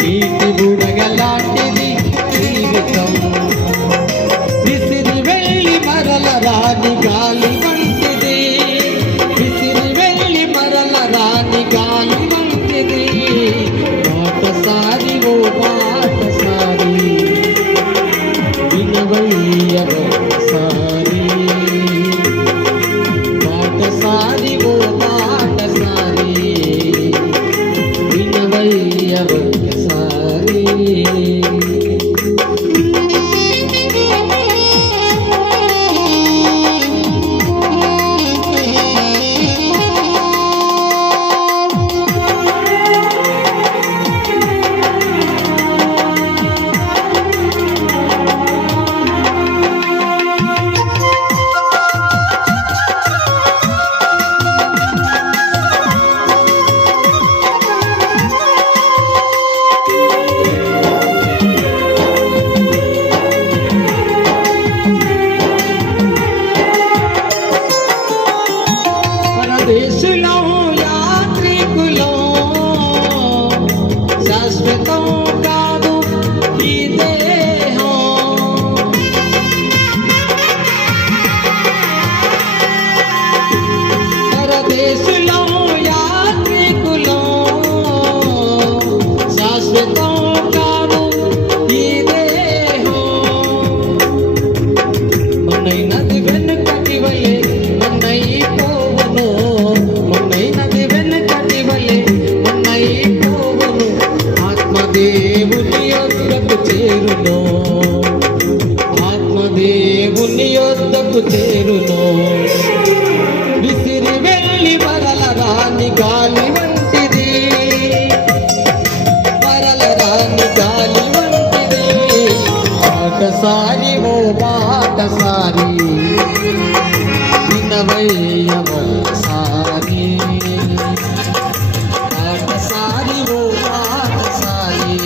నీటి బుడగలాంటిది జీవితం, విసిరి వెళ్ళి మరల రాని గాలి వంటిది, విసిరి వెళ్ళి మరల రాని గాలి వంటిది. పాటసారి ఓ పాటసారి వినవయ్య ఒకసారి, పాటసారి ఓ పాటసారి వినవయ్య ఒకసారి. దేశులో యాత్రికులో శాశ్వతం కాదు ఈ దేహం, పరదేశులో యాత్రికులో శాశ్వతం కాదు ఈ దేహం. మనైనది వెనుకటి వలె మన్నైపోవును, మనైనది వెనుకటి వలె మన్నైపోవును. ఆత్మదేవుని యొద్దకు చేరును, ఆత్మదేవుని యొద్దకు చేరును. విసిరి వెళ్ళి మరల రాని గాలి వంటిది, మరల రాని గాలి వంటిది. పాటసారి ఓ పాటసారి వినవయ్య ఒకసారి, పాటసారి ఓ పాటసారి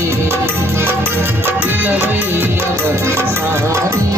వినవయ్య ఒకసారి.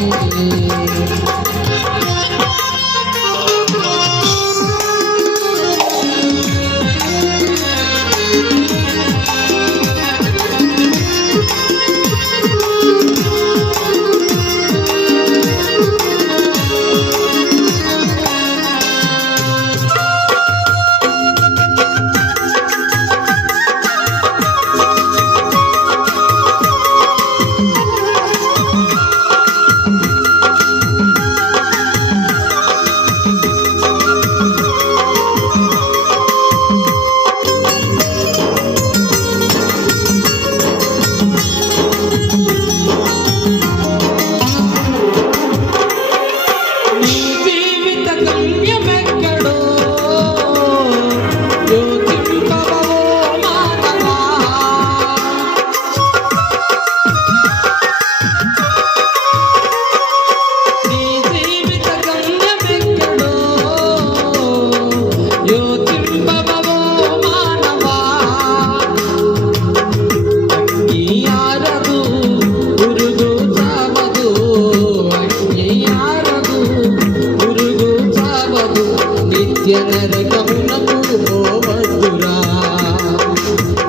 నిత్య నరకమునకు పోవద్దురా,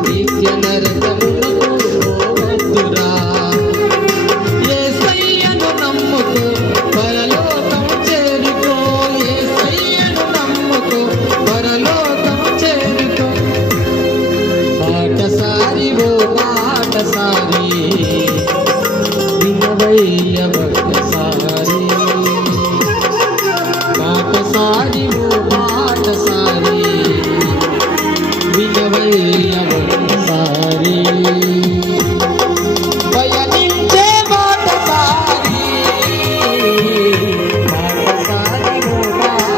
నిత్య నరకమునకు పోవద్దురా. యేసయ్యను నమ్ముకో పరలోకం చేరుకో, యేసయ్యను నమ్ముకో పరలోకం చేరుకో. పాటసారి ఓ పాటసారి వినవయ్య ఒకసారి, పాటసారి